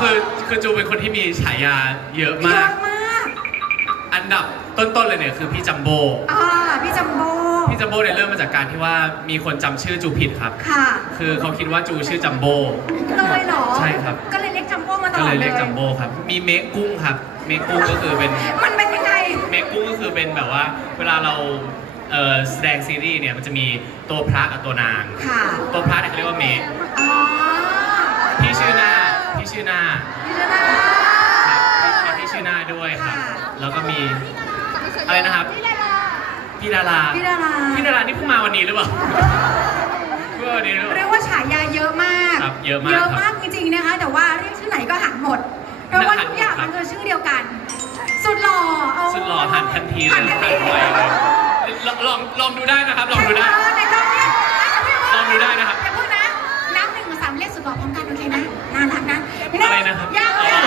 คือคือจูเป็นคนที่มีฉายาเยอะเยมากอะมากอันดับต้นๆเลยเนี่ยคือพี่จัมโบ้อ่าพี่จัมโบ้พี่จัมโบ้เนี่ยเริ่มมาจากการที่ว่ามีคนจำชื่อจูผิดครับ ค่ะ คือเขาคิดว่าจูชื่อจัมโบ้ เลยเหรอใช่ครับ ก็เลยเรียกจัมโบ้มาตก็ลอเลดยเลเรียยกจัมโบ้ครับ มีเมคกุ้งครับ เมคกุ้งก็คือเป็น มันเป็นยังไง เมคกุ้งก็คือเป็นแบบว่าเวลาเราเอ่อแสดงซีรีส์เนี่ยมันจะมีตัวพระกับตัวนาง ค่ะตัวพระเนี่ยเขาเรียกว่าเมคอ๋อพี่ชื่อหน้าพี่ชื่อหน้าพี่ชนะ ครับมีพี่ชื่อหน้าด้วยครับค่ะแล้วก็มี อะไรนะครับพี่ดาราพี่ดาราพี่ดารานี่เพิ่งมาวันนี้หรือเปล่าเพิ่งมาวันนี้หรือเปเรียล่ากว่าฉายาเยอะมาก ครับเยอะมากเยอะครับมากจริงๆนะคะ แต่ว่าเรียกชื่อไหนก็หันหมด เพราะว่าทุกอย่างหัมันนหมดครับคือชื่อเดียวกัน สุดหล่อเสุดหล่อหันทันทีเลยหันทันทีหันไวเลยลองลองลองดูได้นะครับ ลองดูได้เออในรอบเนี้ยลองดูได้นะครับอย่าเพิ่งนะ นับหนึ่งถึงสามเรียกสุดหล่อพร้อมกันโอเคนะน่ารักนะ อะไรนะครับ ยังยอ๋อ